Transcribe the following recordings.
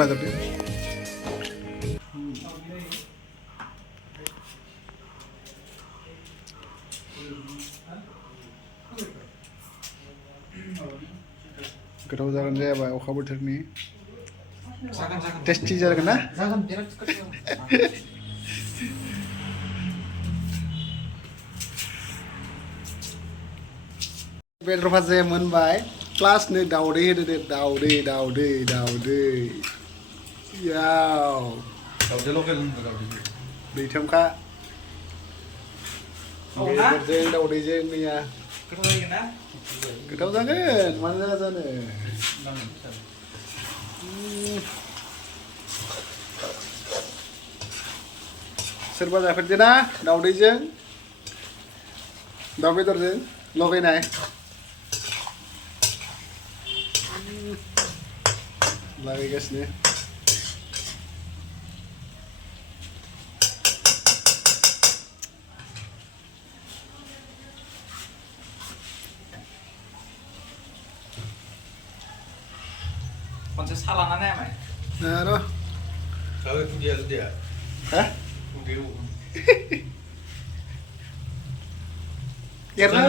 लाग्रोदो गोथाव जागोन जायाबा अखा बोथोरनि टेस्टि जागोन ना बेदर भाजाया मोनबाय प्लास नै दाउदै होदो दे दाउदै याव दाउदै लकेल दाउदै दैथामखा बेदरजों दाउदैजों मैया गोथाव जागोन मानो जाया जानो सोरबा जाफेरदोना दाउदैजों दाउ बेदरजों लगायनाय लागायगासिनो Konsep salah mana ya, Mai? Nah, no. Kalau itu dia. Hah? Udah. Karena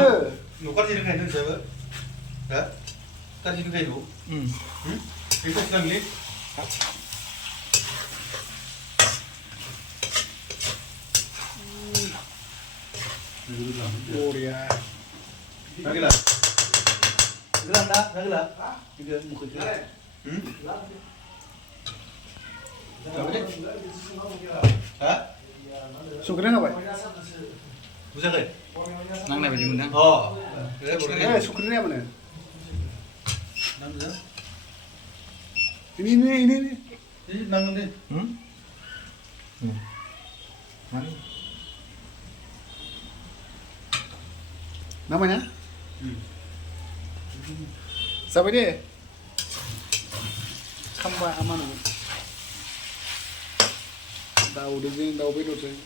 Lu kan jadi kayak siapa? Hah? Kan jadi kayak lu. Itu sedang lihat. Oh ya. Lagi lah. Gerak dah, lagi lah. Juga muka itu. Hah? Sugernya nggak, Pak? Bisa kan? Nang nih baju mendang. Oh. Sugernya apa nih? Nang bisa. Ini. Ini nang ini. Mana? Namanya? Siapa dia? Kamba aman. Daud bedoring.